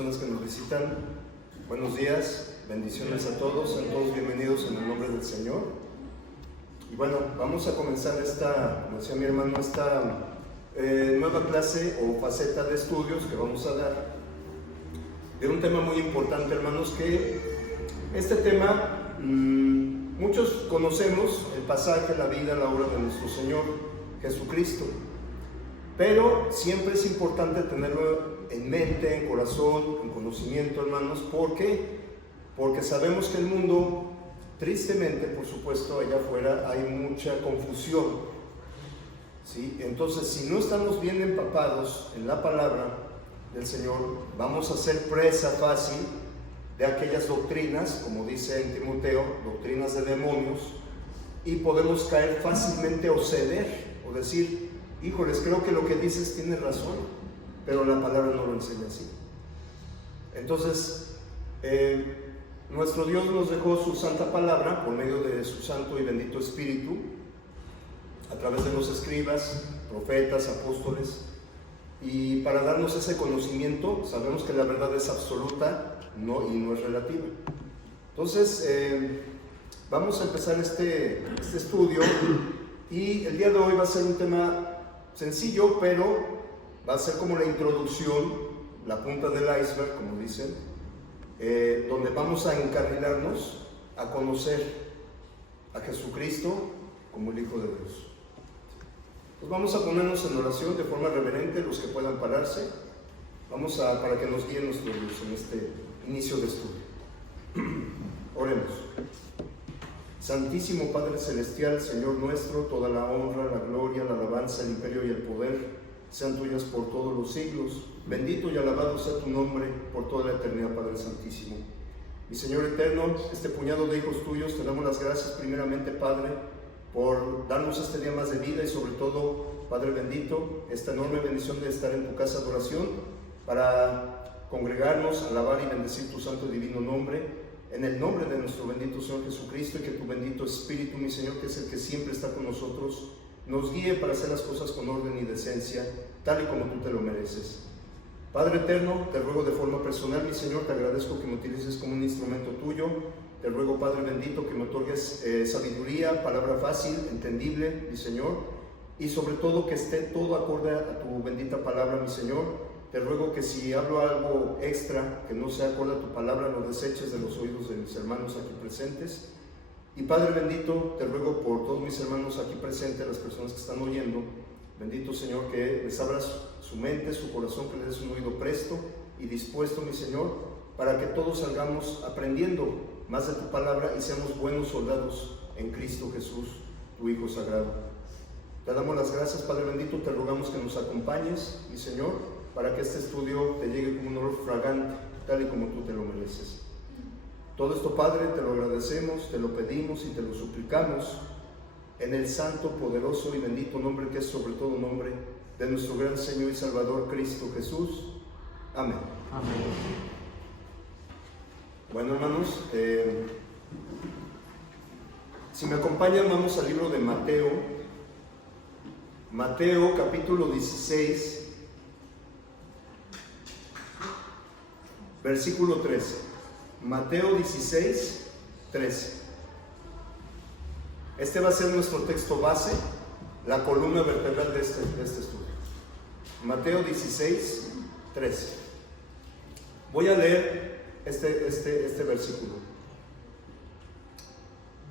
personas que nos visitan. Buenos días, bendiciones a todos, sean todos bienvenidos en el nombre del Señor. Y bueno, vamos a comenzar como decía mi hermano, esta nueva clase o faceta de estudios que vamos a dar de un tema muy importante, hermanos, que este tema muchos conocemos, el pasaje, la vida, la obra de nuestro Señor Jesucristo, pero siempre es importante tenerlo en mente, en corazón, en conocimiento, hermanos. ¿Por qué? Porque sabemos que el mundo, tristemente, por supuesto, allá afuera hay mucha confusión, ¿sí? Entonces, si no estamos bien empapados en la palabra del Señor, vamos a ser presa fácil de aquellas doctrinas, como dice en Timoteo, doctrinas de demonios, y podemos caer fácilmente o ceder, o decir, híjoles, creo que lo que dices tiene razón, pero la palabra no lo enseña así. Entonces, nuestro Dios nos dejó su santa palabra por medio de su santo y bendito Espíritu, a través de los escribas, profetas, apóstoles, y para darnos ese conocimiento. Sabemos que la verdad es absoluta y no es relativa. Entonces, vamos a empezar este estudio, y el día de hoy va a ser un tema sencillo, pero va a ser como la introducción, la punta del iceberg, como dicen, donde vamos a encarrilarnos a conocer a Jesucristo como el Hijo de Dios. Pues vamos a ponernos en oración de forma reverente, los que puedan pararse. Para que nos guíe nuestro Dios en este inicio de estudio. Oremos. Santísimo Padre Celestial, Señor nuestro, toda la honra, la gloria, la alabanza, el imperio y el poder sean tuyas por todos los siglos. Bendito y alabado sea tu nombre por toda la eternidad, Padre Santísimo. Mi Señor eterno, este puñado de hijos tuyos, te damos las gracias primeramente, Padre, por darnos este día más de vida, y sobre todo, Padre bendito, esta enorme bendición de estar en tu casa de oración para congregarnos, alabar y bendecir tu santo y divino nombre, en el nombre de nuestro bendito Señor Jesucristo, y que tu bendito Espíritu, mi Señor, que es el que siempre está con nosotros, nos guíe para hacer las cosas con orden y decencia, tal y como tú te lo mereces. Padre eterno, te ruego de forma personal, mi Señor, te agradezco que me utilices como un instrumento tuyo. Te ruego, Padre bendito, que me otorgues sabiduría, palabra fácil, entendible, mi Señor, y sobre todo que esté todo acorde a tu bendita palabra, mi Señor. Te ruego que si hablo algo extra que no sea acorde a tu palabra, lo deseches de los oídos de mis hermanos aquí presentes. Y Padre bendito, te ruego por todos mis hermanos aquí presentes, las personas que están oyendo, bendito Señor, que les abras su mente, su corazón, que les des un oído presto y dispuesto, mi Señor, para que todos salgamos aprendiendo más de tu palabra y seamos buenos soldados en Cristo Jesús, tu Hijo sagrado. Te damos las gracias, Padre bendito, te rogamos que nos acompañes, mi Señor, para que este estudio te llegue como un olor fragante, tal y como tú te lo mereces. Todo esto, Padre, te lo agradecemos, te lo pedimos y te lo suplicamos en el santo, poderoso y bendito nombre que es sobre todo nombre de nuestro gran Señor y Salvador Cristo Jesús. Amén. Amén. Bueno, hermanos, si me acompañan, vamos al libro de Mateo capítulo 16, versículo 13. Mateo 16, 13. Este va a ser nuestro texto base, la columna vertebral de este estudio. Mateo 16, 13. Voy a leer este versículo.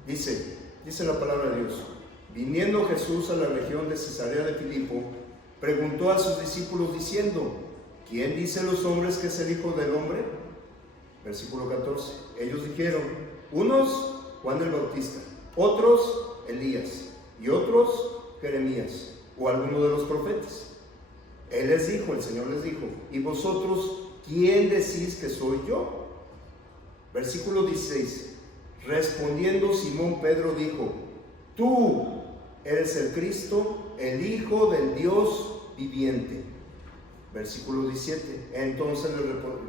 Dice la palabra de Dios: viniendo Jesús a la región de Cesarea de Filipo, preguntó a sus discípulos diciendo: ¿quién dicen los hombres que es el Hijo del Hombre? Versículo 14. Ellos dijeron: unos, Juan el Bautista; otros, Elías; y otros, Jeremías, o alguno de los profetas. El Señor les dijo: ¿y vosotros quién decís que soy yo? Versículo 16. Respondiendo Simón Pedro dijo: tú eres el Cristo, el Hijo del Dios viviente. Versículo 17. Entonces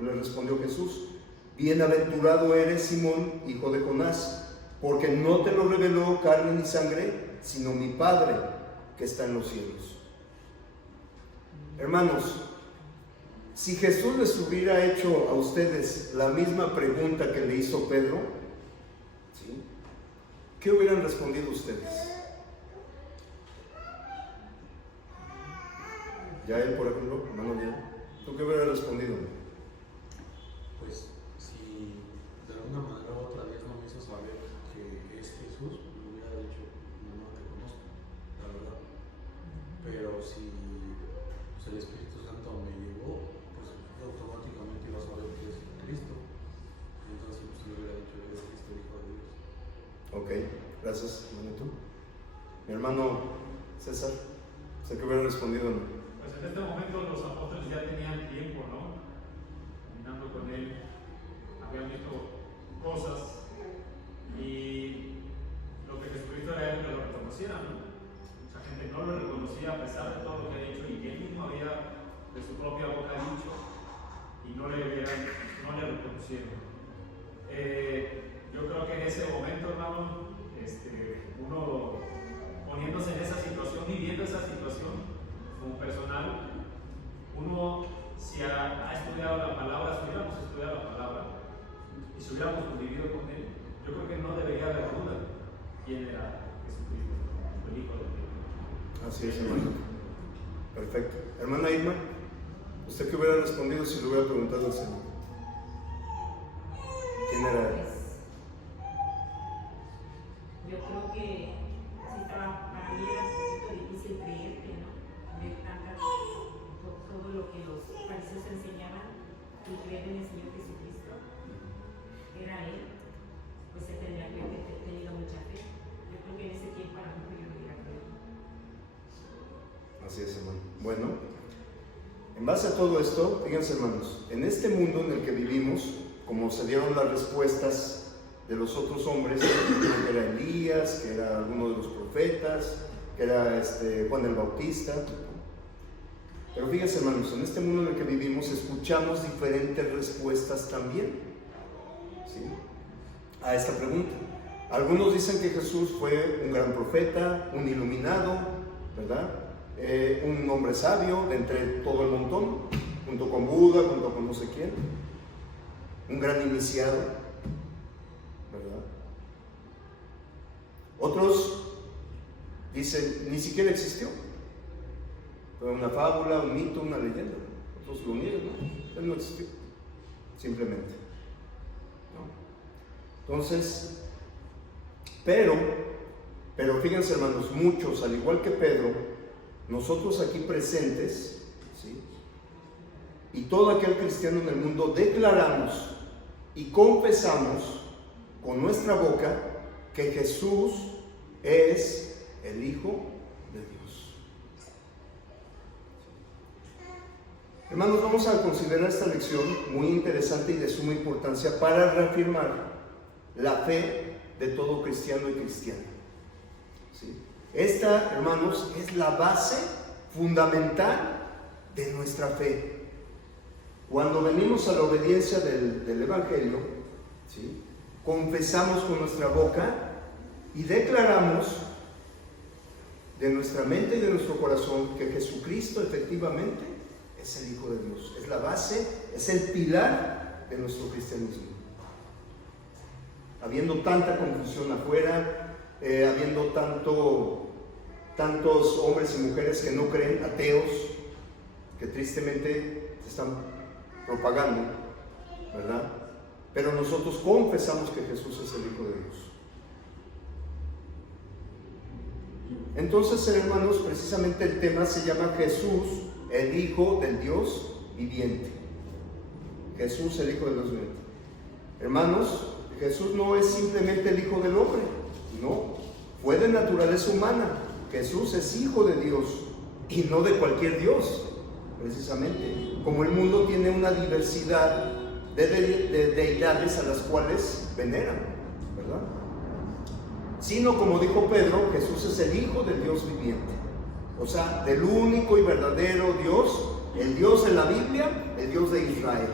le respondió Jesús: bienaventurado eres, Simón, hijo de Jonás, porque no te lo reveló carne ni sangre, sino mi Padre que está en los cielos. Hermanos, Si Jesús les hubiera hecho a ustedes la misma pregunta que le hizo Pedro, ¿sí?, ¿qué hubieran respondido ustedes? Ya él, por ejemplo, hermano ya, ¿tú qué hubieras respondido? Pues si de alguna manera u otra Dios no me hizo saber que es Jesús, me hubiera dicho, no te conozco, la verdad. Pero si pues, el Espíritu Santo me llevó, pues automáticamente iba a saber que es Cristo. Entonces pues me hubiera dicho que es Cristo, Hijo de Dios. Ok, gracias, hermanito. Mi hermano César, ¿sé qué hubiera respondido? Pues en este momento los apóstoles ya tenían tiempo, ¿no?, caminando con él, habían visto cosas y lo que Jesucristo era él que lo reconocieran, ¿no? Mucha gente no lo reconocía a pesar de todo lo que ha dicho y él mismo había de su propia boca dicho y no le reconocieron. Yo creo que en ese momento, hermano, uno poniéndose en esa situación, viviendo esa situación como personal, uno, si ha estudiado la palabra, si hubiéramos estudiado la palabra y si hubiéramos convivido con él, yo creo que no debería haber duda quién era Jesucristo, el Hijo de Dios. Así es, hermano. Perfecto. Hermana Irma, ¿usted qué hubiera respondido si le hubiera preguntado al Señor? ¿Quién era él? Yo creo que sí estaba, para mí era un poquito difícil creerte, ¿no? Ver todo lo que los fariseos enseñaban y creer en el Señor Jesucristo. Era Él, pues Él tenía que haber tenido mucha fe. Yo creo que en ese tiempo a lo mejor yo no hubiera creído. Así es, hermano. Bueno, en base a todo esto, fíjense, hermanos, en este mundo en el que vivimos, como se dieron las respuestas de los otros hombres, que era Elías, que era alguno de los profetas, que era Juan el Bautista. Pero fíjense, hermanos, en este mundo en el que vivimos escuchamos diferentes respuestas también, ¿sí?, a esta pregunta. Algunos dicen que Jesús fue un gran profeta, un iluminado, ¿verdad? Un hombre sabio de entre todo el montón, junto con Buda, junto con no sé quién, un gran iniciado, ¿verdad? Otros dicen, ni siquiera existió, fue una fábula, un mito, una leyenda. Otros lo niegan, ¿no? Él no existió, simplemente, ¿no? Entonces, pero fíjense, hermanos, muchos, al igual que Pedro, nosotros aquí presentes, ¿sí?, y todo aquel cristiano en el mundo, declaramos y confesamos con nuestra boca que Jesús es el Hijo de Dios. Hermanos, vamos a considerar esta lección muy interesante y de suma importancia para reafirmar la fe de todo cristiano y cristiana, ¿sí? Esta, hermanos, es la base fundamental de nuestra fe. Cuando venimos a la obediencia del Evangelio, ¿sí?, confesamos con nuestra boca y declaramos de nuestra mente y de nuestro corazón que Jesucristo efectivamente es el Hijo de Dios. Es la base, es el pilar de nuestro cristianismo. Habiendo tanta confusión afuera, habiendo tantos hombres y mujeres que no creen, ateos, que tristemente se están propagando, ¿verdad? Pero nosotros confesamos que Jesús es el Hijo de Dios. Entonces, hermanos, precisamente el tema se llama Jesús, el Hijo del Dios viviente. Jesús, el Hijo del Dios viviente. Hermanos, Jesús no es simplemente el Hijo del hombre, no, fue de naturaleza humana. Jesús es Hijo de Dios y no de cualquier Dios, precisamente. Como el mundo tiene una diversidad de deidades a las cuales veneran, ¿verdad? Sino, como dijo Pedro, Jesús es el Hijo del Dios viviente, o sea, del único y verdadero Dios, el Dios de la Biblia, el Dios de Israel.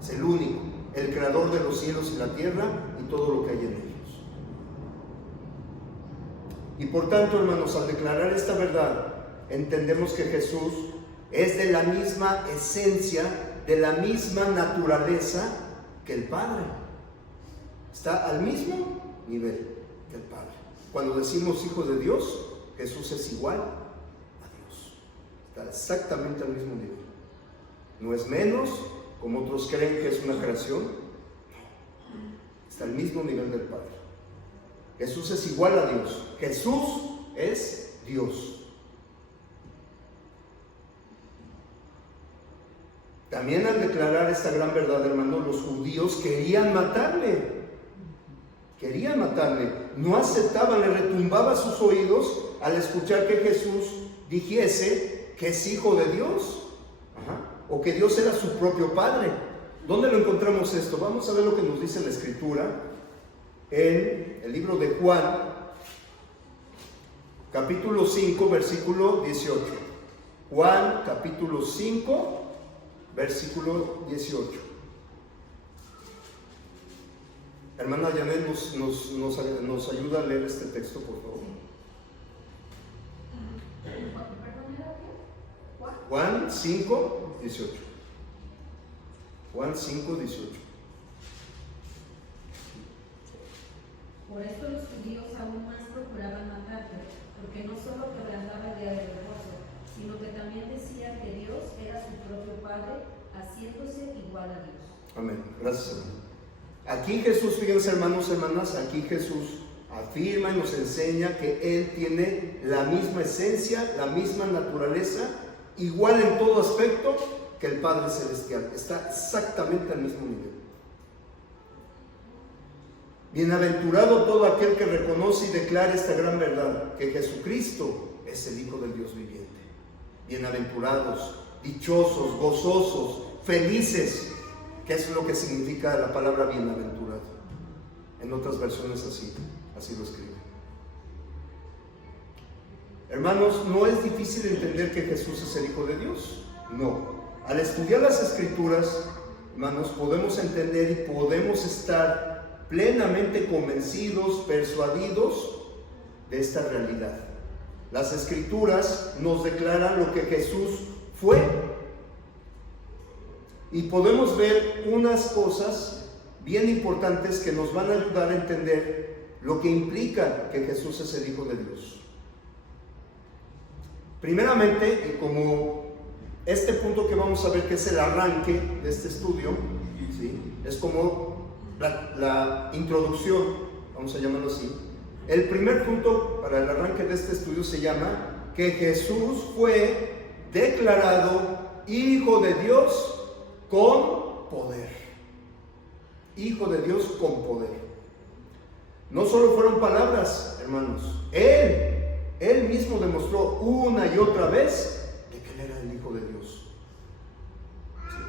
Es el único, el creador de los cielos y la tierra y todo lo que hay en ellos. Y por tanto, hermanos, al declarar esta verdad, entendemos que Jesús es de la misma esencia, de la misma naturaleza que el Padre. Está al mismo nivel que el Padre. Cuando decimos hijo de Dios, Jesús es igual a Dios. Está exactamente al mismo nivel. No es menos, como otros creen que es una creación. No. Está al mismo nivel del Padre. Jesús es igual a Dios. Jesús es Dios. También al declarar esta gran verdad, hermanos, los judíos querían matarle. Querían matarle. No aceptaban, le retumbaba a sus oídos al escuchar que Jesús dijese que es hijo de Dios. O que Dios era su propio Padre. ¿Dónde lo encontramos esto? Vamos a ver lo que nos dice la Escritura en el libro de Juan, capítulo 5, versículo 18. Juan, capítulo 5, versículo 18. Hermana Janet, nos ayuda a leer este texto, por favor. Juan 5, 18. Juan 5, 18. Por esto los judíos aún más procuraban matarle, porque no solo quebrantaba el día del reposo, sino que también decía que Dios era su propio Padre, haciéndose igual a Dios. Amén. Gracias, hermano. Aquí Jesús, fíjense, hermanos, hermanas, aquí Jesús afirma y nos enseña que Él tiene la misma esencia, la misma naturaleza, igual en todo aspecto que el Padre Celestial. Está exactamente al mismo nivel. Bienaventurado todo aquel que reconoce y declara esta gran verdad, que Jesucristo es el Hijo del Dios viviente. Bienaventurados, dichosos, gozosos, felices, que es lo que significa la palabra bienaventurado. En otras versiones así lo escriben. Hermanos, no es difícil entender que Jesús es el Hijo de Dios. No. Al estudiar las Escrituras, hermanos, podemos entender y podemos estar plenamente convencidos, persuadidos de esta realidad. Las Escrituras nos declaran lo que Jesús fue. Y podemos ver unas cosas bien importantes que nos van a ayudar a entender lo que implica que Jesús es el Hijo de Dios. Primeramente, como este punto que vamos a ver, que es el arranque de este estudio, ¿sí? Es como la introducción, vamos a llamarlo así. El primer punto para el arranque de este estudio se llama que Jesús fue declarado Hijo de Dios con poder. Hijo de Dios con poder. No solo fueron palabras, hermanos. Él mismo demostró una y otra vez de que Él era el Hijo de Dios.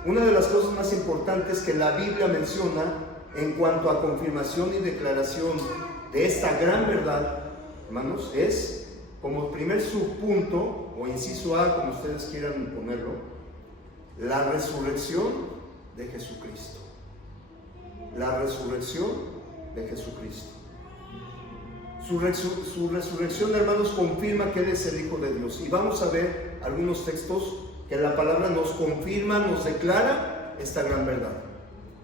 Una de las cosas más importantes que la Biblia menciona en cuanto a confirmación y declaración de esta gran verdad, hermanos, es como primer subpunto o inciso A, como ustedes quieran ponerlo, la resurrección de Jesucristo. La resurrección de Jesucristo. Su resurrección, hermanos, confirma que Él es el Hijo de Dios. Y vamos a ver algunos textos que la palabra nos confirma, nos declara esta gran verdad.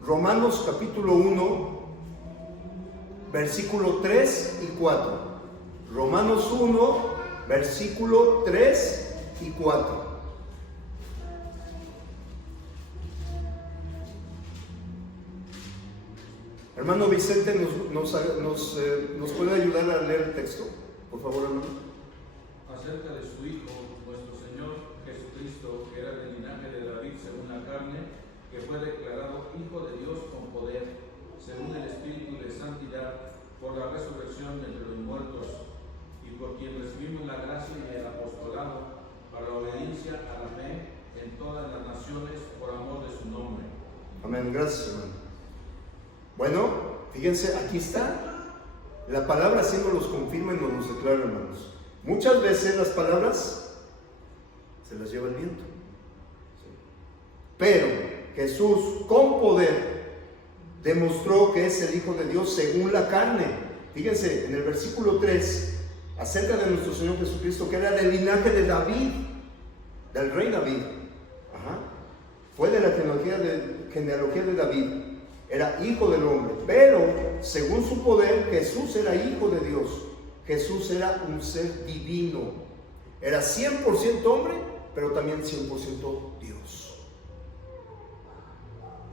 Romanos capítulo 1, versículo 3 y 4. Romanos 1, versículo 3 y 4. Hermano Vicente, ¿nos puede ayudar a leer el texto? Por favor, hermano. Acerca de su Hijo, nuestro Señor Jesucristo, que era del linaje de David según la carne, que fue declarado Hijo de Dios con poder, según el Espíritu de Santidad, por la resurrección de entre los muertos, y por quien recibimos la gracia y el apostolado para la obediencia a la fe en todas las naciones por amor de su nombre. Amén, gracias, hermano. Bueno, fíjense, aquí está. La palabra así nos los confirma y nos los declara, hermanos. Muchas veces las palabras se las lleva el viento. ¿Sí? Pero Jesús, con poder, demostró que es el Hijo de Dios según la carne. Fíjense, en el versículo 3, acerca de nuestro Señor Jesucristo, que era del linaje de David. del rey David. Ajá. Fue de la genealogía de David. Era hijo del hombre, pero según su poder, Jesús era hijo de Dios. Jesús era un ser divino. Era 100% hombre, pero también 100% Dios.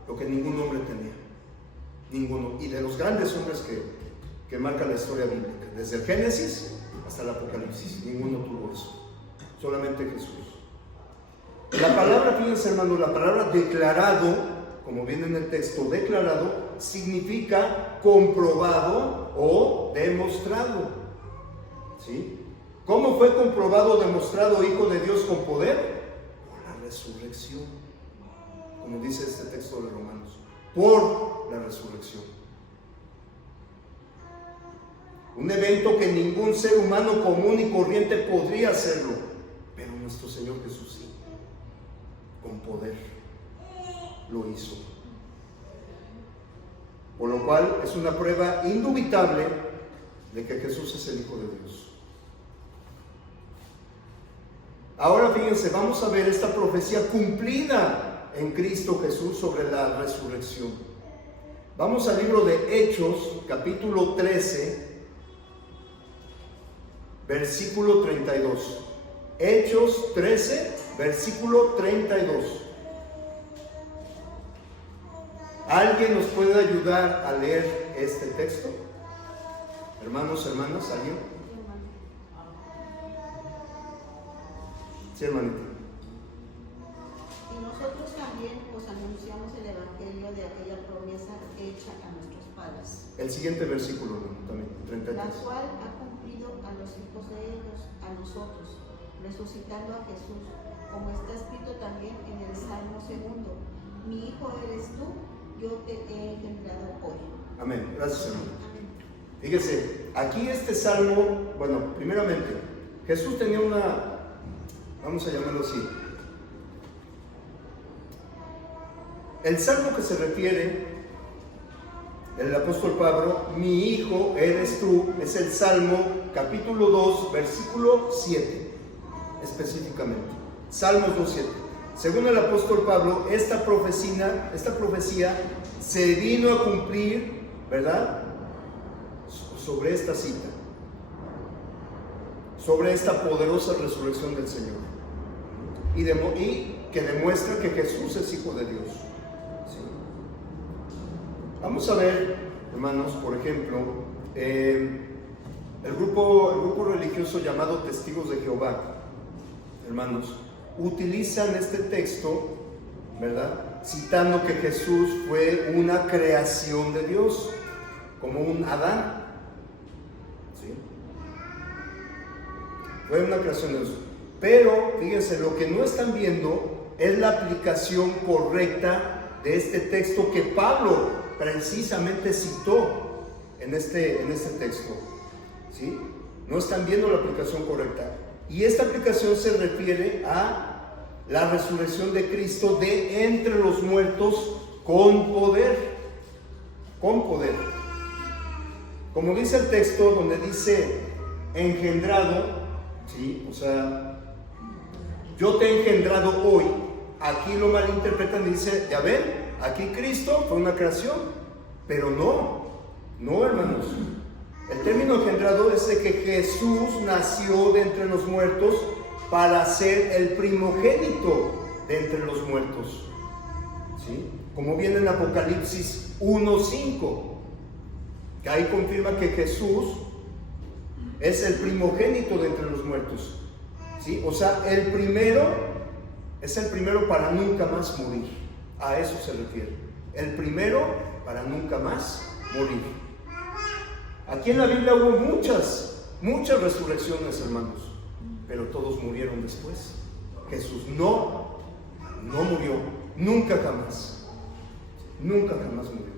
Lo que ningún hombre tenía. Ninguno. Y de los grandes hombres que marca la historia bíblica, desde el Génesis hasta el Apocalipsis, ninguno tuvo eso. Solamente Jesús. La palabra, fíjense hermanos, la palabra declarado, como viene en el texto, declarado, significa comprobado o demostrado. ¿Sí? ¿Cómo fue comprobado o demostrado hijo de Dios con poder? Por la resurrección. Como dice este texto de Romanos. Por la resurrección. Un evento que ningún ser humano común y corriente podría hacerlo. Pero nuestro Señor Jesús sí. Con poder. Lo hizo. Por lo cual es una prueba indubitable de que Jesús es el Hijo de Dios. Ahora fíjense, vamos a ver esta profecía cumplida en Cristo Jesús sobre la resurrección. Vamos al libro de Hechos, capítulo 13, versículo 32. Hechos 13, versículo 32. ¿Alguien nos puede ayudar a leer este texto? Hermanos, hermanas, ¿alguien? Sí, hermanita. Y nosotros también os anunciamos el evangelio de aquella promesa hecha a nuestros padres, El siguiente versículo, también, 33. la cual ha cumplido a los hijos de ellos, a nosotros, resucitando a Jesús, como está escrito también en el Salmo 2: mi hijo eres tú, yo te he engendrado hoy. Amén. Gracias, hermano. Amén. Fíjese, aquí este salmo, bueno, primeramente, Jesús tenía una, vamos a llamarlo así. El salmo que se refiere, el apóstol Pablo, mi hijo eres tú, es el Salmo capítulo 2, versículo 7, específicamente. Salmos 2:7. Según el apóstol Pablo, esta profecía se vino a cumplir, ¿verdad? Sobre esta cita, sobre esta poderosa resurrección del Señor, y que demuestra que Jesús es Hijo de Dios. ¿Sí? Vamos a ver, hermanos, por ejemplo, el grupo religioso llamado Testigos de Jehová, hermanos, utilizan este texto, ¿verdad? Citando que Jesús fue una creación de Dios, como un Adán. ¿Sí? Fue una creación de Dios. Pero, fíjense, lo que no están viendo es la aplicación correcta de este texto que Pablo precisamente citó en este texto. ¿Sí? No están viendo la aplicación correcta. Y esta aplicación se refiere a la resurrección de Cristo de entre los muertos con poder. Con poder. Como dice el texto donde dice engendrado, ¿sí? O sea, yo te he engendrado hoy. Aquí lo malinterpretan y dice, ya ven, aquí Cristo fue una creación, pero no, hermanos. El término engendrado es de que Jesús nació de entre los muertos para ser el primogénito de entre los muertos. ¿Sí? Como viene en Apocalipsis 1:5, que ahí confirma que Jesús es el primogénito de entre los muertos. ¿Sí? O sea, el primero es el primero para nunca más morir. A eso se refiere. El primero para nunca más morir. Aquí en la Biblia hubo muchas resurrecciones, hermanos, pero todos murieron después. Jesús no murió, nunca jamás murió.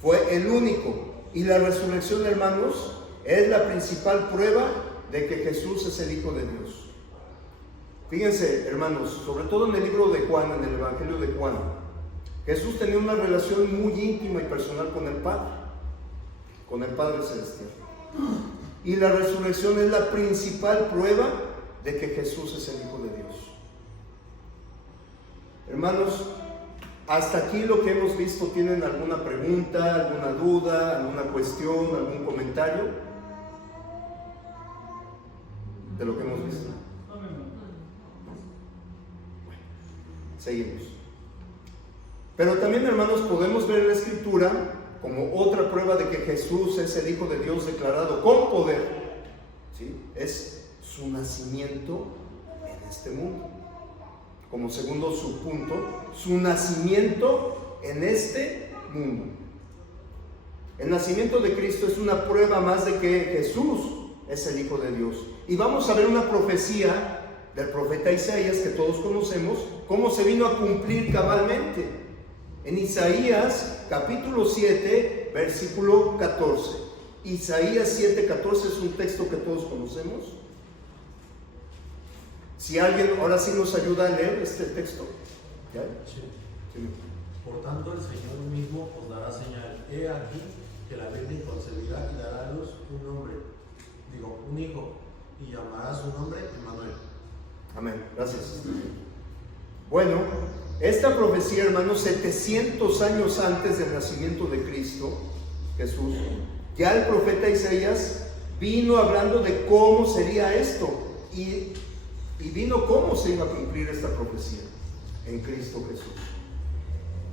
Fue el único. Y la resurrección, hermanos, es la principal prueba de que Jesús es el Hijo de Dios. Fíjense, hermanos, sobre todo en el libro de Juan, en el Evangelio de Juan, Jesús tenía una relación muy íntima y personal con el Padre Celestial. Y la resurrección es la principal prueba de que Jesús es el Hijo de Dios. Hermanos, hasta aquí lo que hemos visto. ¿Tienen alguna pregunta, alguna duda, alguna cuestión, algún comentario de lo que hemos visto? Seguimos. Pero también, hermanos, podemos ver en la Escritura como otra prueba de que Jesús es el Hijo de Dios declarado con poder, ¿sí? Es su nacimiento en este mundo. Como segundo subpunto, su nacimiento en este mundo. El nacimiento de Cristo es una prueba más de que Jesús es el Hijo de Dios. Y vamos a ver una profecía del profeta Isaías que todos conocemos, cómo se vino a cumplir cabalmente. En Isaías capítulo 7, versículo 14. Isaías 7, 14 es un texto que todos conocemos. Si alguien ahora sí nos ayuda a leer este texto. ¿Ya? Sí. Sí. Por tanto, el Señor mismo os dará señal. He aquí que la Virgen concebirá y dará a luz un hijo, y llamará su nombre Emmanuel. Amén. Gracias. Bueno, esta profecía, hermanos, 700 años antes del nacimiento de Cristo, Jesús, ya el profeta Isaías vino hablando de cómo sería esto y vino cómo se iba a cumplir esta profecía en Cristo Jesús.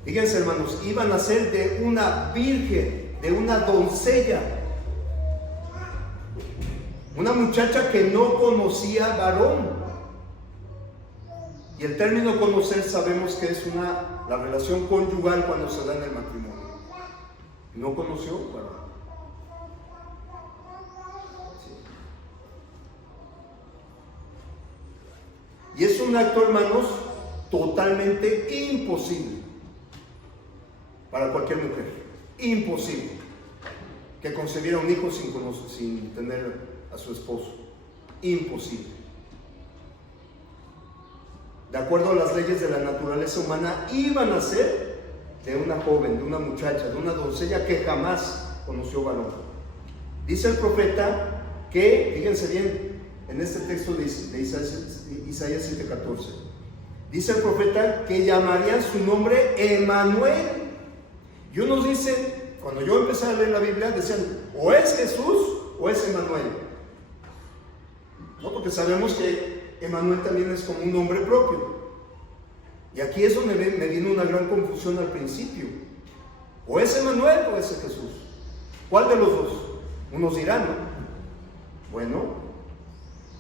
Fíjense, hermanos, iban a ser de una virgen, de una doncella, una muchacha que no conocía varón. Y el término conocer sabemos que es la relación conyugal cuando se da en el matrimonio. No conoció varón. Sí. Y es un acto, hermanos, totalmente imposible para cualquier mujer. Imposible que concibiera un hijo sin tener a su esposo. Imposible. De acuerdo a las leyes de la naturaleza humana, iban a ser de una joven, de una muchacha, de una doncella que jamás conoció varón. Dice el profeta que, fíjense bien, en este texto de Isaías 7:14, dice el profeta que llamarían su nombre Emmanuel. Y unos dicen, cuando yo empecé a leer la Biblia, decían, o es Jesús o es Emmanuel. No, porque sabemos que Emmanuel también es como un nombre propio. Y aquí es donde me vino una gran confusión al principio. O es Emmanuel o es Jesús. ¿Cuál de los dos? Unos dirán, ¿no? Bueno,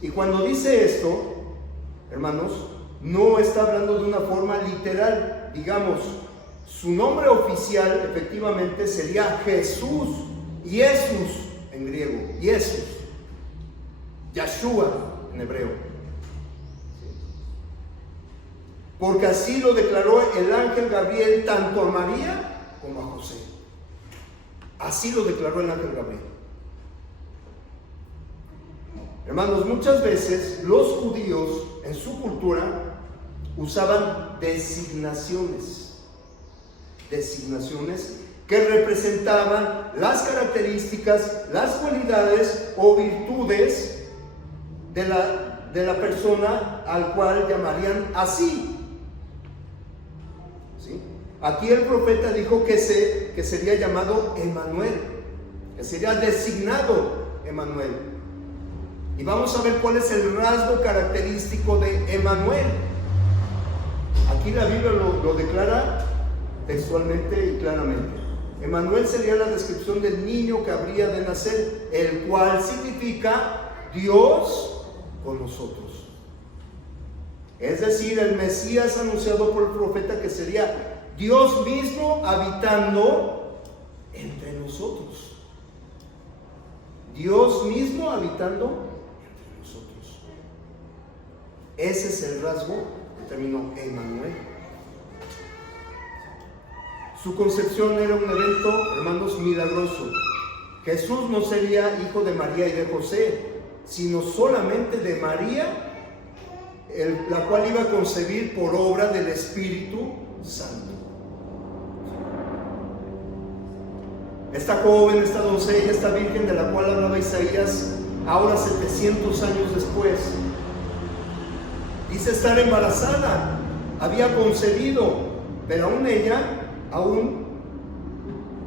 y cuando dice esto, hermanos, no está hablando de una forma literal. Digamos, su nombre oficial efectivamente sería Jesús, Jesús en griego, Jesús, Yahshua en hebreo. Porque así lo declaró el ángel Gabriel tanto a María como a José. Así lo declaró el ángel Gabriel. Hermanos, muchas veces los judíos en su cultura usaban designaciones que representaban las características, las cualidades o virtudes de la persona al cual llamarían así. ¿Sí? Aquí el profeta dijo que sería llamado Emmanuel, que sería designado Emmanuel. Y vamos a ver cuál es el rasgo característico de Emmanuel. Aquí la Biblia lo declara textualmente y claramente. Emmanuel sería la descripción del niño que habría de nacer, el cual significa Dios con nosotros. Es decir, el Mesías anunciado por el profeta que sería Dios mismo habitando entre nosotros. Dios mismo habitando entre nosotros. Ese es el rasgo del término Emmanuel. Su concepción era un evento, hermanos, milagroso. Jesús no sería hijo de María y de José, sino solamente de María, la cual iba a concebir por obra del Espíritu Santo. Esta joven, esta doncella, esta virgen de la cual hablaba Isaías, ahora 700 años después, Dice estar embarazada, había concebido, pero aún ella,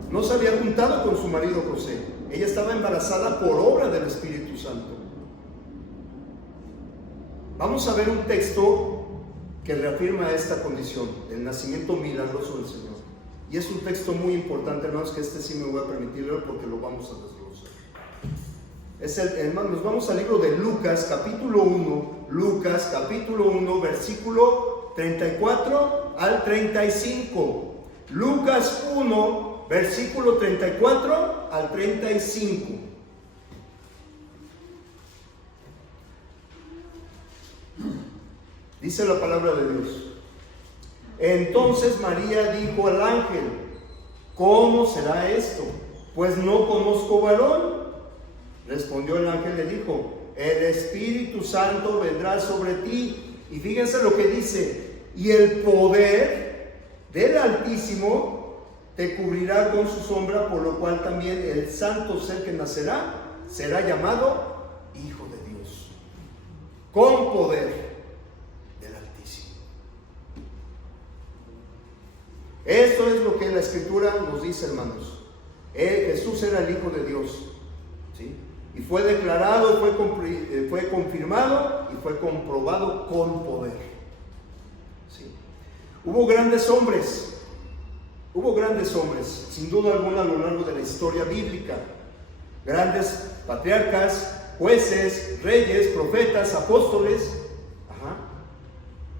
no se había juntado con su marido José. Ella estaba embarazada por obra del Espíritu Santo. Vamos a ver un texto que reafirma esta condición, el nacimiento milagroso del Señor. Y es un texto muy importante, hermanos, que sí me voy a permitir leer porque lo vamos a desglosar. Hermanos, nos vamos al libro de Lucas, capítulo 1, versículo 34 al 35. Lucas 1, versículo 34 al 35. Dice la palabra de Dios. Entonces María dijo al ángel: ¿cómo será esto? Pues no conozco varón. Respondió el ángel, le dijo: el Espíritu Santo vendrá sobre ti. Y fíjense lo que dice: y el poder del Altísimo te cubrirá con su sombra, por lo cual también el santo ser que nacerá será llamado Hijo de Dios. Con poder del Altísimo. Esto es lo que la Escritura nos dice, hermanos. Jesús era el Hijo de Dios, ¿sí? Y fue declarado, fue confirmado y fue comprobado con poder, ¿sí? Hubo grandes hombres, sin duda alguna, a lo largo de la historia bíblica. Grandes patriarcas, jueces, reyes, profetas, apóstoles,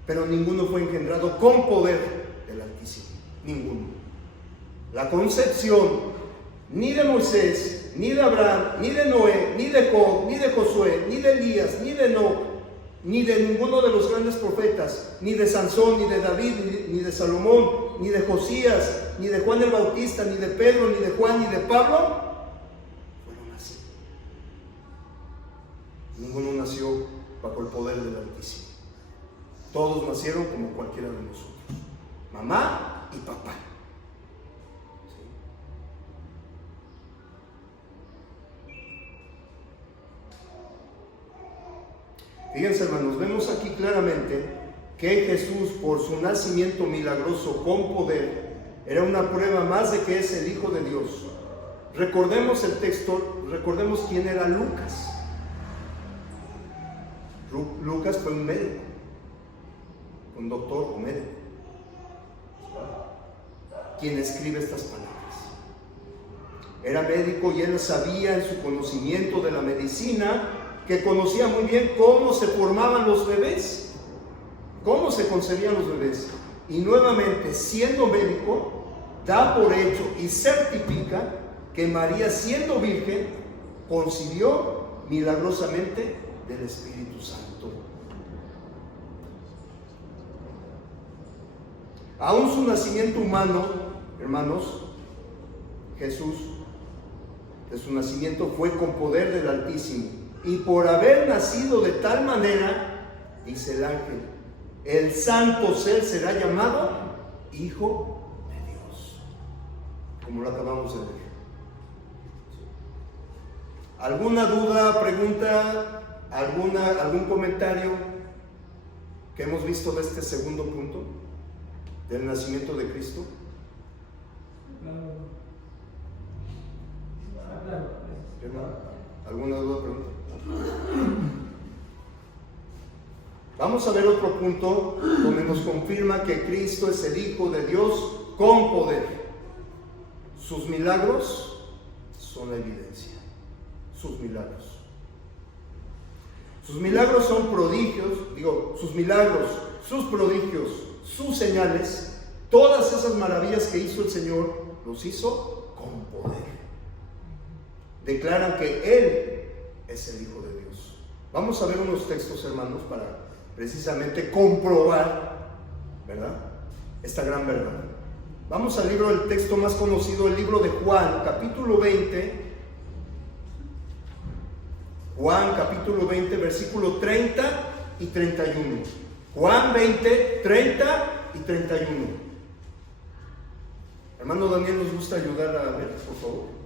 pero ninguno fue engendrado con poder del Altísimo, ninguno. La concepción ni de Moisés, ni de Abraham, ni de Noé, ni de Job, ni de Josué, ni de Elías, ni de Enoc, ni de ninguno de los grandes profetas, ni de Sansón, ni de David, ni de Salomón, ni de Josías, ni de Juan el Bautista, ni de Pedro, ni de Juan, ni de Pablo, fueron así. Ninguno nació bajo el poder del Altísimo. Todos nacieron como cualquiera de nosotros, mamá y papá. Fíjense, hermanos, vemos aquí claramente que Jesús, por su nacimiento milagroso con poder, era una prueba más de que es el Hijo de Dios. Recordemos el texto, recordemos quién era Lucas. Lucas fue un médico, un doctor o médico, quien escribe estas palabras. Era médico y él sabía, en su conocimiento de la medicina, que conocía muy bien cómo se formaban los bebés, cómo se concebían los bebés. Y nuevamente, siendo médico, da por hecho y certifica que María, siendo virgen, concibió milagrosamente del Espíritu Santo. Aún su nacimiento humano, hermanos, Jesús, de su nacimiento fue con poder del Altísimo. Y por haber nacido de tal manera, dice el ángel, el santo ser será llamado Hijo de Dios, como lo acabamos de leer. ¿Alguna duda, pregunta, algún comentario que hemos visto de este segundo punto del nacimiento de Cristo? ¿Alguna duda, pregunta? Vamos a ver otro punto donde nos confirma que Cristo es el Hijo de Dios con poder. Sus milagros son la evidencia. Sus milagros. Sus milagros son prodigios, sus milagros, sus prodigios, sus señales, todas esas maravillas que hizo el Señor, los hizo con poder. Declaran que Él es el Hijo de Dios. Vamos a ver unos textos, hermanos, para precisamente comprobar, ¿verdad?, esta gran verdad. Vamos al libro del texto más conocido, el libro de Juan, capítulo 20. Juan, capítulo 20, versículo 30 y 31. Juan 20, 30 y 31. Hermano Daniel, ¿nos gusta ayudar a ver, por favor?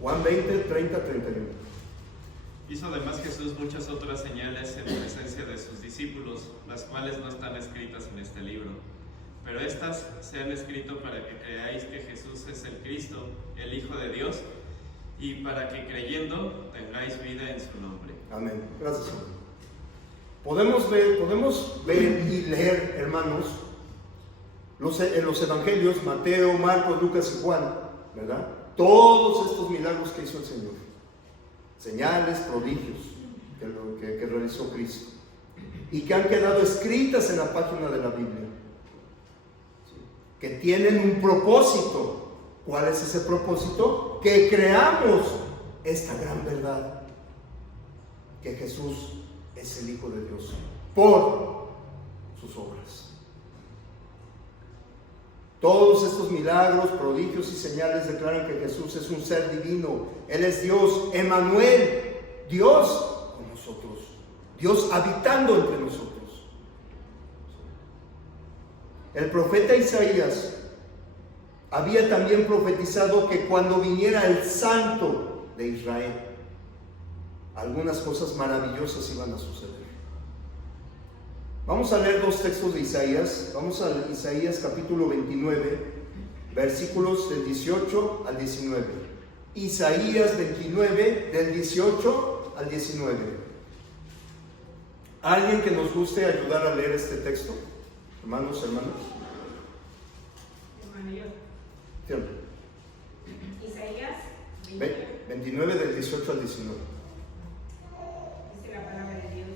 Juan 20, 30, 31. Hizo además Jesús muchas otras señales en presencia de sus discípulos, las cuales no están escritas en este libro. Pero estas se han escrito para que creáis que Jesús es el Cristo, el Hijo de Dios, y para que creyendo tengáis vida en su nombre. Amén. Gracias, Señor. Podemos ver y leer, hermanos, en los evangelios, Mateo, Marcos, Lucas y Juan, ¿verdad? Todos estos milagros que hizo el Señor. Señales, prodigios que realizó Cristo. Y que han quedado escritas en la página de la Biblia. Que tienen un propósito. ¿Cuál es ese propósito? Que creamos esta gran verdad. Que Jesús es el Hijo de Dios. Por sus obras. Todos estos milagros, prodigios y señales declaran que Jesús es un ser divino. Él es Dios, Emmanuel, Dios con nosotros, Dios habitando entre nosotros. El profeta Isaías había también profetizado que cuando viniera el Santo de Israel, algunas cosas maravillosas iban a suceder. Vamos a leer dos textos de Isaías. Vamos a Isaías capítulo 29, versículos del 18 al 19. Isaías 29, del 18 al 19. ¿Alguien que nos guste ayudar a leer este texto? Hermanos, hermanas. Hermano, yo. Siempre. Isaías 29 del 18 al 19. Dice la palabra de Dios.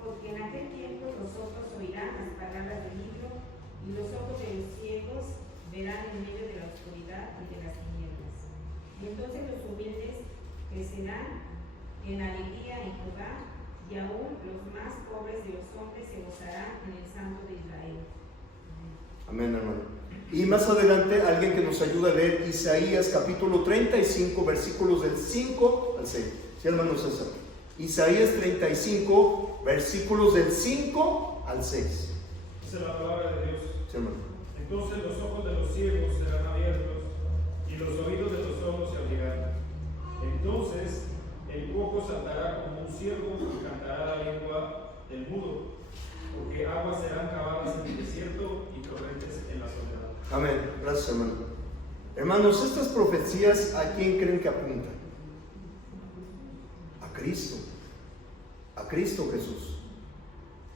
Porque en aquel tiempo los ojos oirán las palabras del libro y los ojos de los ciegos verán en medio de la oscuridad y de las tinieblas. Y entonces los humildes crecerán en alegría en Judá, y aún los más pobres de los hombres se gozarán en el Santo de Israel. Amén, hermano. Y más adelante, alguien que nos ayude a leer Isaías capítulo 35, versículos del 5 al 6. Sí, hermano César. Isaías 35, versículos del 5 al 6. Dice la palabra de Dios. Sí, hermano. Entonces los ojos de los ciegos serán abiertos y los oídos de los sordos se abrirán. Entonces el cojo saltará como un ciervo y cantará la lengua del mudo, porque aguas serán cavadas en el desierto y torrentes en la soledad. Amén. Gracias, hermano. Hermanos, estas profecías, ¿a quién creen que apuntan? A Cristo. A Cristo Jesús.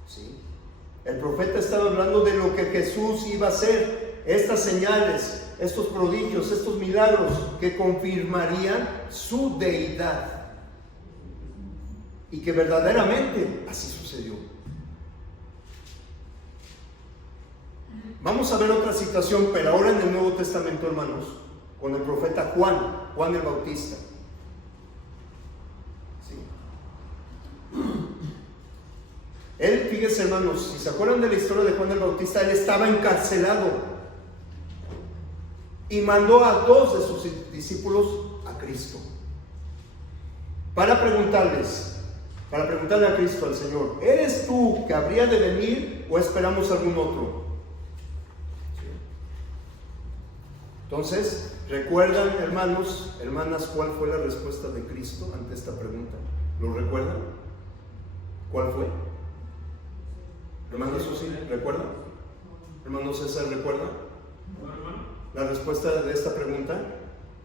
¿Sí? El profeta estaba hablando de lo que Jesús iba a hacer. Estas señales, estos prodigios, estos milagros que confirmarían su deidad. Y que verdaderamente así sucedió. Vamos a ver otra situación, pero ahora en el Nuevo Testamento, hermanos, con el profeta Juan el Bautista. ¿Sí? Él, fíjense, hermanos, si se acuerdan de la historia de Juan el Bautista, él estaba encarcelado y mandó a 2 de sus discípulos a Cristo para preguntarle a Cristo, al Señor: ¿eres tú que habría de venir o esperamos algún otro? Entonces, ¿recuerdan, hermanos, hermanas, cuál fue la respuesta de Cristo ante esta pregunta? ¿Lo recuerdan? ¿Cuál fue? Hermano Susi, ¿recuerdan? Hermano César, ¿recuerdan? La respuesta de esta pregunta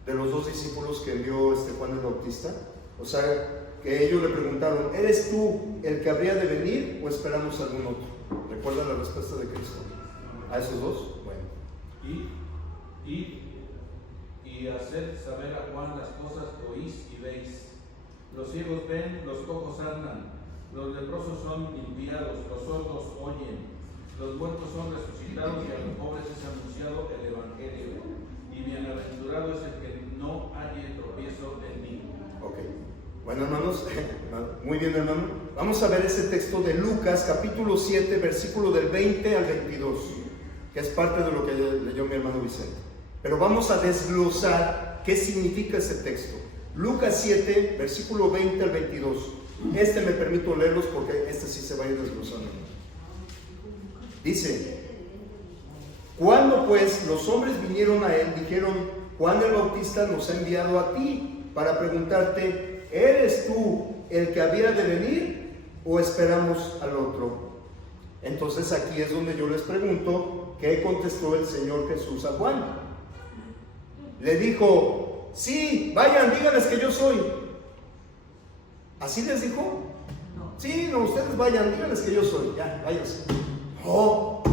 de los 2 discípulos que envió Juan el Bautista. O sea, que ellos le preguntaron: ¿eres tú el que habría de venir o esperamos algún otro? ¿Recuerdan la respuesta de Cristo a esos 2? Bueno. Y haced saber a Juan las cosas que oís y veis. Los ciegos ven, los cojos andan, los leprosos son limpiados, los sordos oyen, los muertos son resucitados y a los pobres es anunciado el Evangelio. Y bienaventurado es el que no halle tropiezo en mí. Ok. Bueno, hermanos, muy bien, hermano. Vamos a ver ese texto de Lucas, capítulo 7, versículo del 20 al 22, que es parte de lo que leyó mi hermano Vicente. Pero vamos a desglosar qué significa ese texto. Lucas 7, versículo 20 al 22. Me permito leerlos porque sí se va a ir desglosando. Dice: cuando pues los hombres vinieron a él, dijeron: Juan el Bautista nos ha enviado a ti para preguntarte, ¿eres tú el que había de venir o esperamos al otro? Entonces aquí es donde yo les pregunto, ¿qué contestó el Señor Jesús a Juan? Le dijo, sí, vayan, díganles que yo soy. ¿Así les dijo? Sí, no, ustedes vayan, díganles que yo soy, ya, váyanse. No,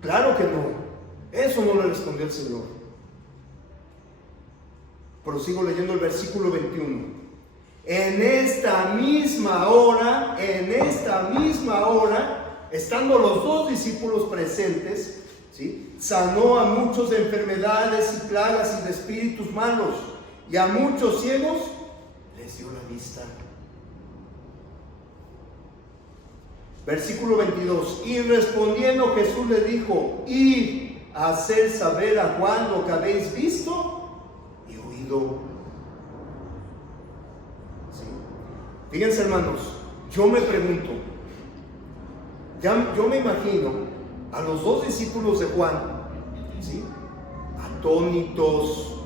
claro que no, eso no le respondió el Señor. Prosigo leyendo el versículo 21. En esta misma hora, estando los dos discípulos presentes, ¿sí?, sanó a muchos de enfermedades y plagas y de espíritus malos, y a muchos ciegos les dio la vista. Versículo 22. Y respondiendo Jesús le dijo, id a hacer saber a Juan lo que habéis visto y oído. ¿Sí? Fíjense, hermanos, yo me pregunto, yo me imagino a los dos discípulos de Juan, ¿sí?, atónitos,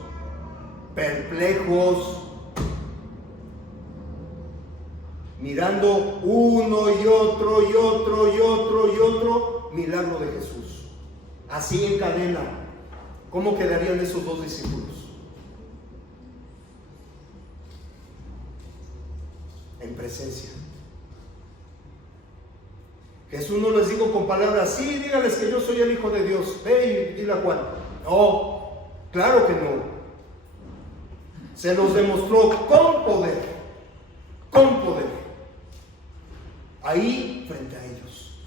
perplejos, mirando uno y otro milagro de Jesús, así en cadena. ¿Cómo quedarían esos dos discípulos? En presencia. Jesús no les dijo con palabras, sí, díganles que yo soy el Hijo de Dios, ve y dile a Juan. No, claro que no. Se los demostró con poder, ahí frente a ellos.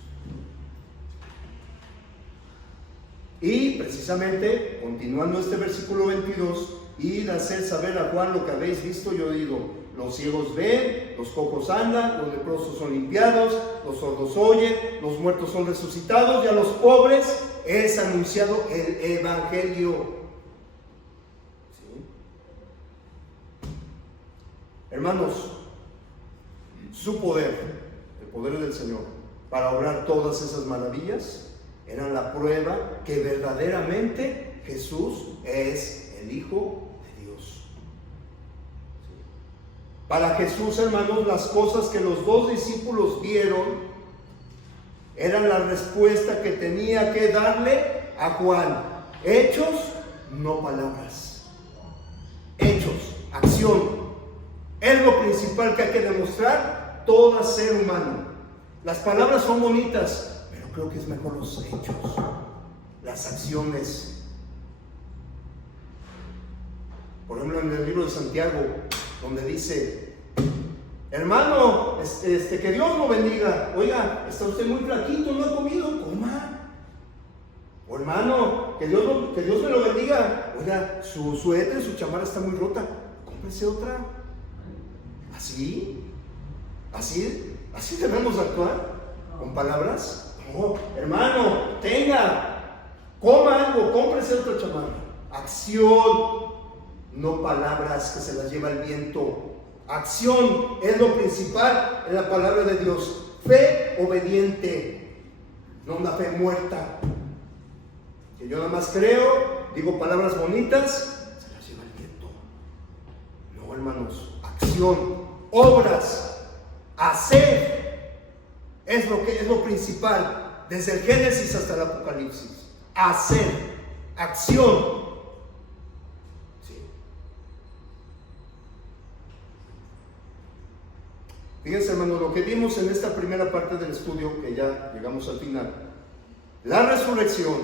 Y precisamente, continuando este versículo 22, id a hacer saber a Juan lo que habéis visto y oído. Los ciegos ven, los cojos andan, los leprosos son limpiados, los sordos oyen, los muertos son resucitados y a los pobres es anunciado el Evangelio. ¿Sí? Hermanos, su poder, el poder del Señor, para obrar todas esas maravillas, era la prueba que verdaderamente Jesús es el Hijo de Dios. Para Jesús, hermanos, las cosas que los dos discípulos vieron eran la respuesta que tenía que darle a Juan. Hechos, no palabras. Hechos, acción. Es lo principal que hay que demostrar todo ser humano. Las palabras son bonitas, pero creo que es mejor los hechos, las acciones. Por ejemplo, en el libro de Santiago, donde dice, hermano, que Dios lo bendiga. Oiga, está usted muy flaquito, no ha comido, coma. O hermano, que Dios me lo bendiga. Oiga, su suéter, su chamarra está muy rota, cómprese otra. ¿Así debemos actuar? ¿Con palabras? No, hermano, coma algo, cómprese otra chamarra. Acción, no palabras que se las lleva el viento. Acción es lo principal en la palabra de Dios. Fe obediente, no una fe muerta. Que yo nada más creo, digo palabras bonitas, se las lleva el viento. No, hermanos, acción, obras, hacer es lo principal, desde el Génesis hasta el Apocalipsis. Hacer, acción. Sí. Fíjense, hermanos, lo que vimos en esta primera parte del estudio, que ya llegamos al final: la resurrección,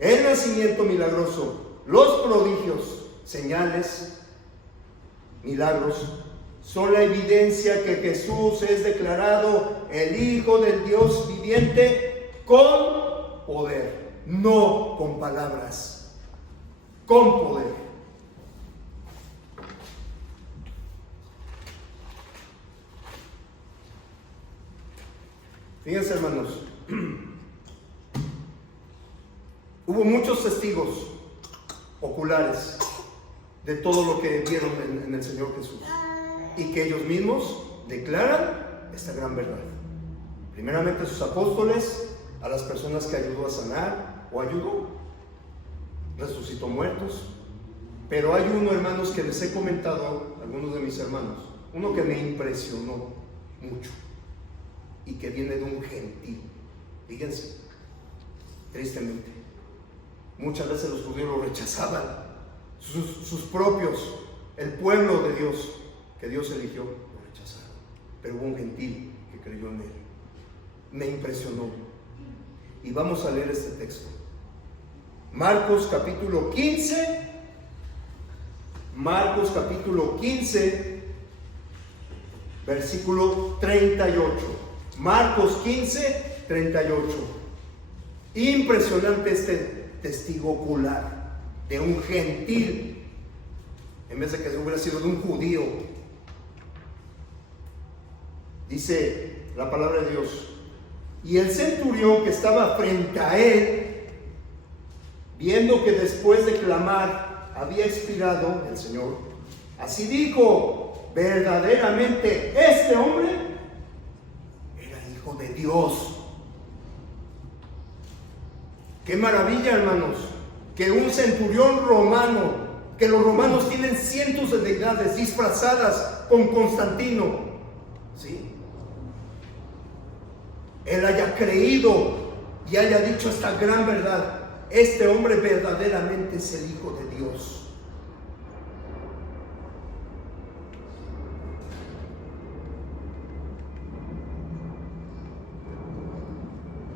el nacimiento milagroso, los prodigios, señales, milagros, son la evidencia que Jesús es declarado el Hijo del Dios viviente con poder, no con palabras, con poder. Fíjense, hermanos, hubo muchos testigos oculares de todo lo que vieron en el Señor Jesús, y que ellos mismos declaran esta gran verdad. Primeramente a sus apóstoles, a las personas que ayudó a sanar o ayudó, resucitó muertos, Pero hay uno, hermanos, que les he comentado, algunos de mis hermanos, uno que me impresionó mucho y que viene de un gentil. Fíjense, tristemente, muchas veces los judíos lo rechazaban, sus propios, el pueblo de Dios que Dios eligió, lo rechazaron. Pero hubo un gentil que creyó en él. Me impresionó. Y vamos a leer este texto. Marcos capítulo 15. Marcos capítulo 15, versículo 38. Marcos 15, 38. Impresionante este testigo ocular de un gentil, en vez de que hubiera sido de un judío. Dice la palabra de Dios: y el centurión que estaba frente a él, viendo que después de clamar había expirado el Señor, así dijo: verdaderamente este hombre era hijo de Dios. Qué maravilla, hermanos, que un centurión romano, que los romanos tienen cientos de deidades disfrazadas con Constantino, ¿sí?, él haya creído y haya dicho esta gran verdad: este hombre verdaderamente es el Hijo de Dios.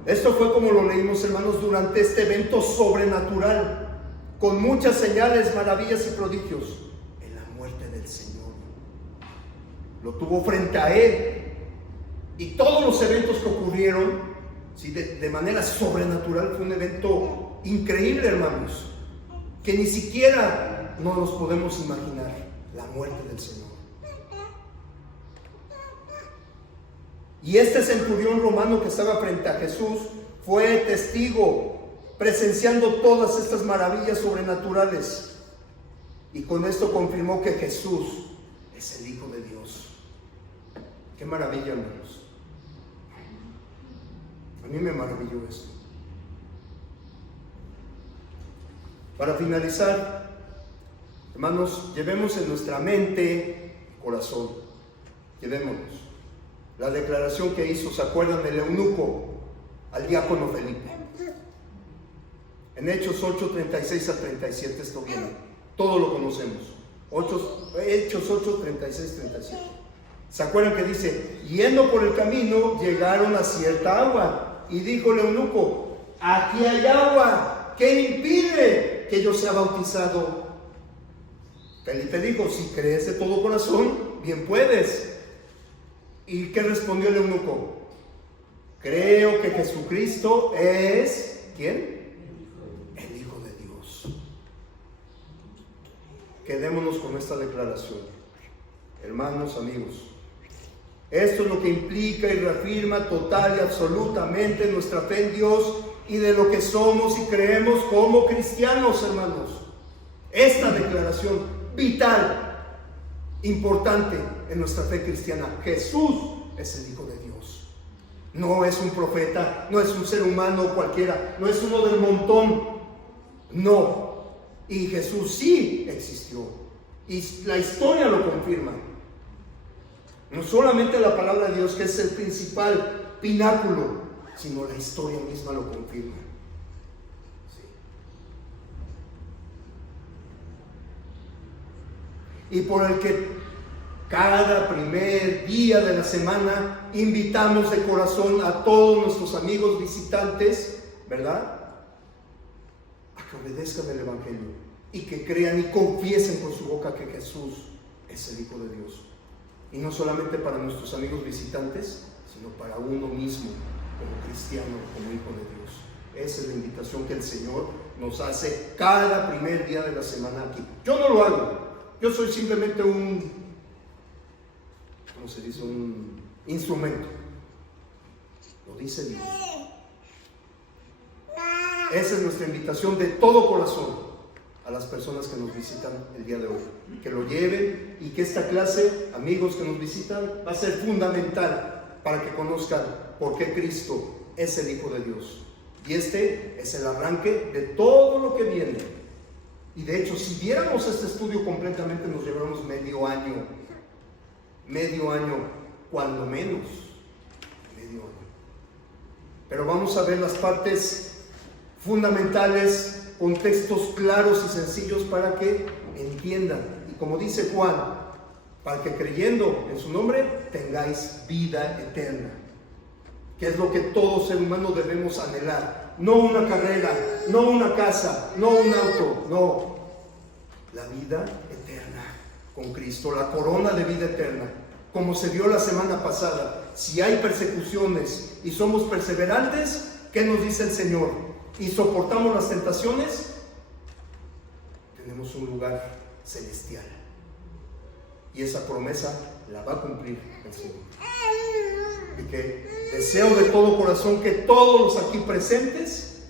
Esto fue, como lo leímos, hermanos, durante este evento sobrenatural, con muchas señales, maravillas y prodigios, en la muerte del Señor. Lo tuvo frente a él, y todos los eventos que ocurrieron, ¿sí?, de manera sobrenatural. Fue un evento increíble, hermanos, que ni siquiera nos los podemos imaginar, la muerte del Señor. Y este centurión romano que estaba frente a Jesús fue testigo, presenciando todas estas maravillas sobrenaturales, y con esto confirmó que Jesús es el Hijo de Dios. Qué maravilla, hermanos. A mí me maravilló esto. Para finalizar, hermanos, llevemos en nuestra mente, corazón, llevémonos la declaración que hizo, ¿se acuerdan del eunuco al diácono Felipe? En Hechos 8, 36 a 37 esto viene. Todo lo conocemos. Hechos 8, 36, 37. ¿Se acuerdan que dice: yendo por el camino, llegaron a cierta agua, y dijo el eunuco: aquí hay agua, ¿qué impide que yo sea bautizado? Felipe dijo: si crees de todo corazón, bien puedes. ¿Y qué respondió el eunuco? Creo que Jesucristo es, ¿quién? El Hijo de Dios. Quedémonos con esta declaración, hermanos, amigos. Esto es lo que implica y reafirma total y absolutamente nuestra fe en Dios y de lo que somos y creemos como cristianos, hermanos. Esta declaración vital, importante en nuestra fe cristiana: Jesús es el Hijo de Dios. No es un profeta, no es un ser humano cualquiera, no es uno del montón, no. Y Jesús sí existió, y la historia lo confirma. No solamente la palabra de Dios, que es el principal pináculo, sino la historia misma lo confirma. Sí. Y por el que cada primer día de la semana invitamos de corazón a todos nuestros amigos visitantes, ¿verdad?, a que obedezcan el Evangelio y que crean y confiesen con su boca que Jesús es el Hijo de Dios. Y no solamente para nuestros amigos visitantes, sino para uno mismo, como cristiano, como hijo de Dios. Esa es la invitación que el Señor nos hace cada primer día de la semana aquí. Yo no lo hago, yo soy simplemente un instrumento. Lo dice Dios. Esa es nuestra invitación de todo corazón a las personas que nos visitan el día de hoy, que lo lleven, y que esta clase, amigos que nos visitan, va a ser fundamental para que conozcan por qué Cristo es el Hijo de Dios. Y este es el arranque de todo lo que viene Y de hecho, si viéramos este estudio completamente, nos llevamos medio año, cuando menos, medio año. Pero vamos a ver las partes fundamentales, con textos claros y sencillos para que entiendan. Y como dice Juan, para que creyendo en su nombre tengáis vida eterna, que es lo que todo ser humano debemos anhelar. No una carrera, no una casa, no un auto, no. La vida eterna con Cristo, la corona de vida eterna. Como se vio la semana pasada, si hay persecuciones y somos perseverantes, ¿qué nos dice el Señor? Y soportamos las tentaciones, tenemos un lugar celestial. Y esa promesa la va a cumplir el Señor. Y que deseo de todo corazón que todos los aquí presentes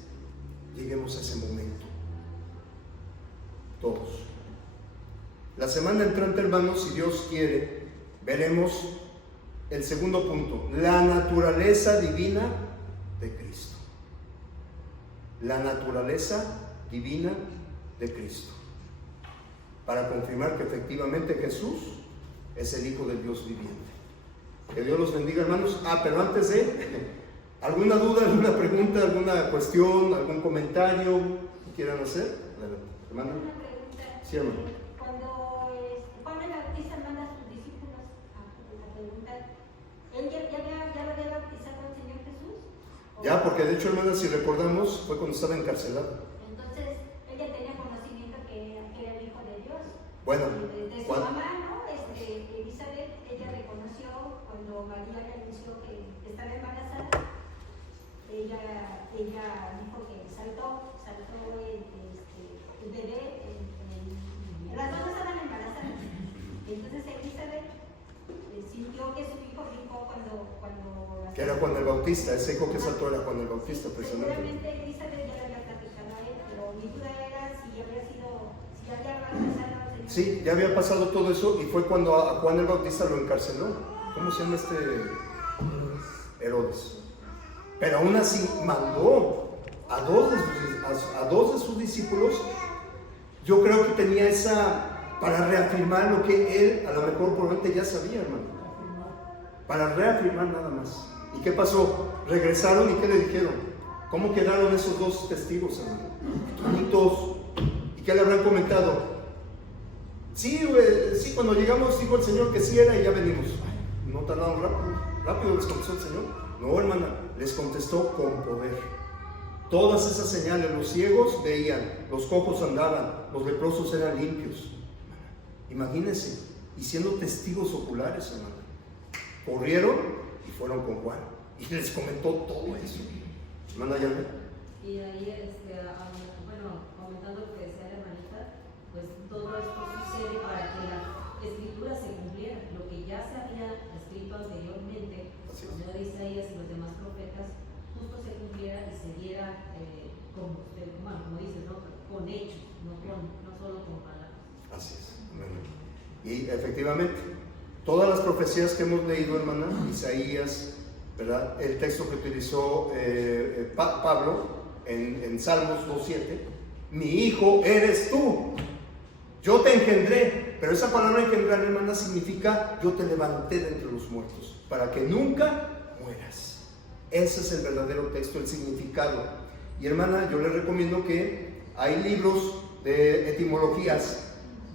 lleguemos a ese momento. Todos. La semana entrante, hermanos, si Dios quiere, veremos el segundo punto, la naturaleza divina de Cristo. La naturaleza divina de Cristo. Para confirmar que efectivamente Jesús es el Hijo del Dios viviente. Que Dios los bendiga, hermanos. Pero antes de, ¿alguna duda, alguna pregunta, alguna cuestión, algún comentario que quieran hacer? Hermano. Una pregunta. Sí, hermano. Cuando Juan el Bautista manda a sus discípulos a preguntar, ¿él ya lo había bautizado al Señor Jesús? Ya, porque de hecho, hermana, si recordamos, fue cuando estaba encarcelado. Entonces, ella tenía conocimiento que era el Hijo de Dios. Bueno, de su mamá, ¿no? Elizabeth, ella reconoció cuando María le anunció que estaba embarazada. Ella dijo que saltó el bebé. Las dos estaban embarazadas. Entonces Elizabeth sintió que su hijo brincó cuando que era Juan el Bautista, ese hijo que saltó era Juan el Bautista, precisamente. Seguramente Elizabeth ya le había platicado a él, pero mi duda era si ya había bautizado. Sí, ya había pasado todo eso y fue cuando a Juan el Bautista lo encarceló. ¿Cómo se llama Herodes? Pero aún así mandó a dos de sus discípulos. Yo creo que tenía para reafirmar lo que él a lo mejor probablemente ya sabía, hermano. Para reafirmar nada más. ¿Y qué pasó? Regresaron y ¿qué le dijeron? ¿Cómo quedaron esos dos testigos, hermano? Bonitos. ¿Y qué le habrán comentado? Sí, cuando llegamos dijo el Señor que sí era y ya venimos. No tardaron rápido les contestó el Señor. No, hermana, les contestó con poder. Todas esas señales, los ciegos veían, los cojos andaban, los leprosos eran limpios. Imagínense, y siendo testigos oculares, hermano. Corrieron y fueron con Juan y les comentó todo eso. Hermana Yalme. Y ahí, comentando lo que decía la hermanita, pues todo esto sucede para que la escritura se cumpliera, lo que ya se había escrito anteriormente, como dice Isaías y los demás profetas, justo se cumpliera y se diera, como dices, ¿no? Con hechos, no solo con palabras. Así es. Y efectivamente, todas las profecías que hemos leído, hermana, Isaías, ¿verdad? El texto que utilizó Pablo en Salmos 2:7, mi hijo eres tú, yo te engendré. Pero esa palabra engendrar, hermana, significa yo te levanté de entre los muertos, para que nunca mueras. Ese es el verdadero texto, el significado. Y hermana, yo le recomiendo que hay libros de etimologías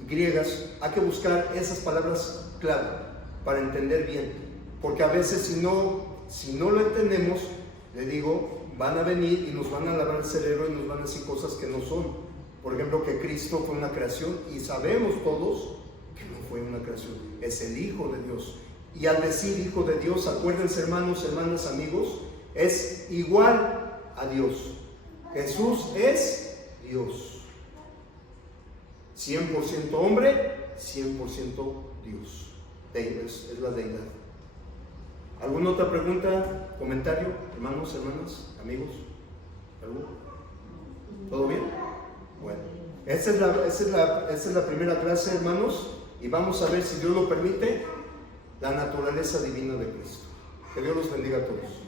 griegas, hay que buscar esas palabras clave para entender bien, porque a veces si no lo entendemos, le digo, van a venir y nos van a lavar el cerebro y nos van a decir cosas que no son. Por ejemplo, que Cristo fue una creación y sabemos todos que no fue una creación, es el Hijo de Dios. Y al decir Hijo de Dios, acuérdense, hermanos, hermanas, amigos, es igual a Dios. Jesús es Dios. 100% hombre, 100% Dios. Es la deidad. ¿Alguna otra pregunta, comentario, hermanos, hermanas, amigos? ¿Algo? ¿Todo bien? Bueno, esta es la primera clase, hermanos, y vamos a ver, si Dios lo permite, la naturaleza divina de Cristo. Que Dios los bendiga a todos.